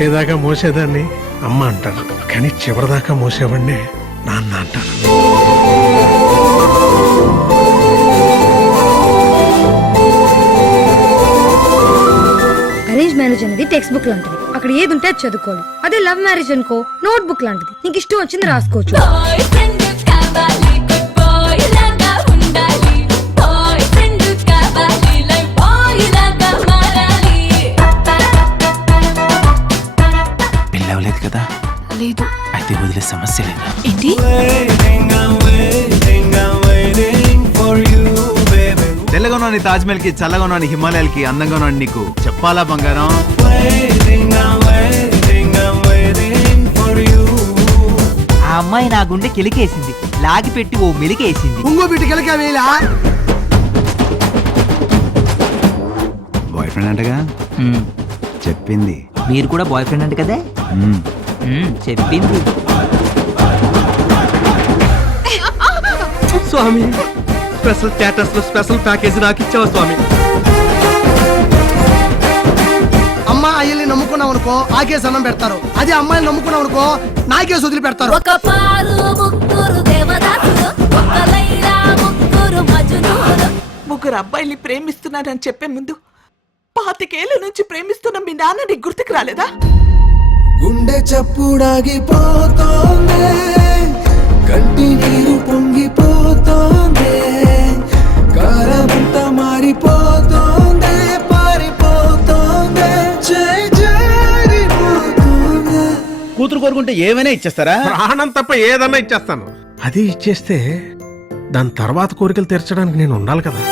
పుట్టేదాకా మోసేదాన్ని అమ్మ అంటారు, కానీ చివరిదాకా మోసేవాడిని నాన్న అంటారు. అరేంజ్ మ్యారేజ్ అనేది టెక్స్ట్ బుక్ లాంటిది, అక్కడ ఏది ఉంటే అది చదువుకోవాలి. అదే లవ్ మ్యారేజ్ అనుకో నోట్ బుక్ లాంటిది, నీకు ఇష్టం వచ్చింది రాసుకోవచ్చు. పెళ్ళవలేదు కదా? లేదు. అయితే వదిలే సమస్య లేదా? ఏంటి? తెల్లగా ఉన్నాను తాజ్మహల్ కి, చల్లగా ఉన్నాను హిమాలయాలకి, అందంగా ఉన్నాను నీకు చెప్పాలా బంగారం? ఆ అమ్మాయి నా గుండె కిలికేసింది, లాగి పెట్టి ఓ మెలికేసింది. ఇంకో బిడ్డ కెలకా వేలా బాయ్ ఫ్రెండ్ అంటగా చెప్పింది. మీరు కూడా బాయ్ ఫ్రెండ్ అంట కదా? చెప్పింది. స్వామి, స్పెషల్ స్టేటస్ లో స్పెషల్ ప్యాకేజ్ నాకు ఇచ్చావు స్వామి. అమ్మ అయ్యల్ని నమ్ముకున్నావు అనుకో ఆకేసి అన్నం పెడతారు, అదే అమ్మాయిని నమ్ముకున్నావు అనుకో నాకేసి వదిలి పెడతారు. ముగ్గురు అబ్బాయిల్ని ప్రేమిస్తున్నానని చెప్పే ముందు 25 ఏళ్ల నుంచి ప్రేమిస్తున్న మీ నాన్న నీకు గుర్తుకు రాలేదా? గుండె చప్పుడాగిపోతోందే, కంటి నీరు పొంగిపోతోందే, కారమంతా మారిపోతోందే, పారిపోతోందే, జారిపోతోందే. కూతురు కోరుకుంటే ఏమైనా ఇచ్చేస్తారా? ప్రాణం తప్ప ఏదన్నా ఇచ్చేస్తాను. అది ఇచ్చేస్తే దాని తర్వాత కోరికలు తీర్చడానికి నేను ఉండాలి కదా.